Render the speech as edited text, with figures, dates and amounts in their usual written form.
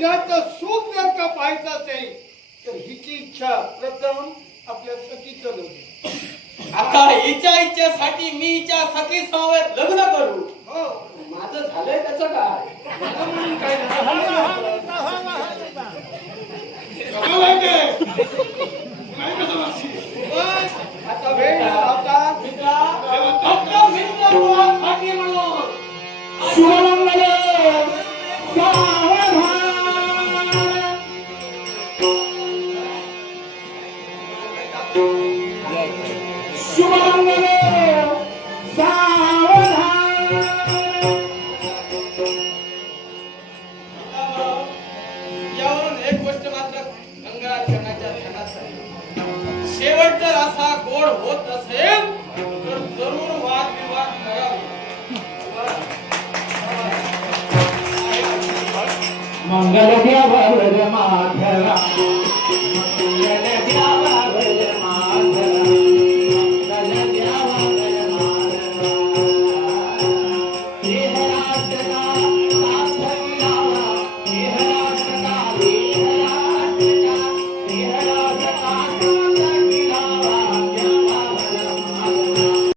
त्याचं सुख जर का पाहायचं असेल तर हिची इच्छा प्रथम आपल्या सखीचं लग्न. आता हिच्या इच्छेसाठी मी हिच्या सखी समवेत लग्न करू. हो माझं झालंय त्याचं काय? लग्न म्हणून काय आता वेळ न लावता मित्रा, फक्त मित्र तुझ्यासाठी म्हणून शुभमंगल सावधान शुभमंगल सावधान. यावरून एक गोष्ट मात्र गंगाचरणाच्या ध्यानात आहे. शेवट जर असा गोड होत असेल तर जरूर वादविवाद करावे. मंगल देव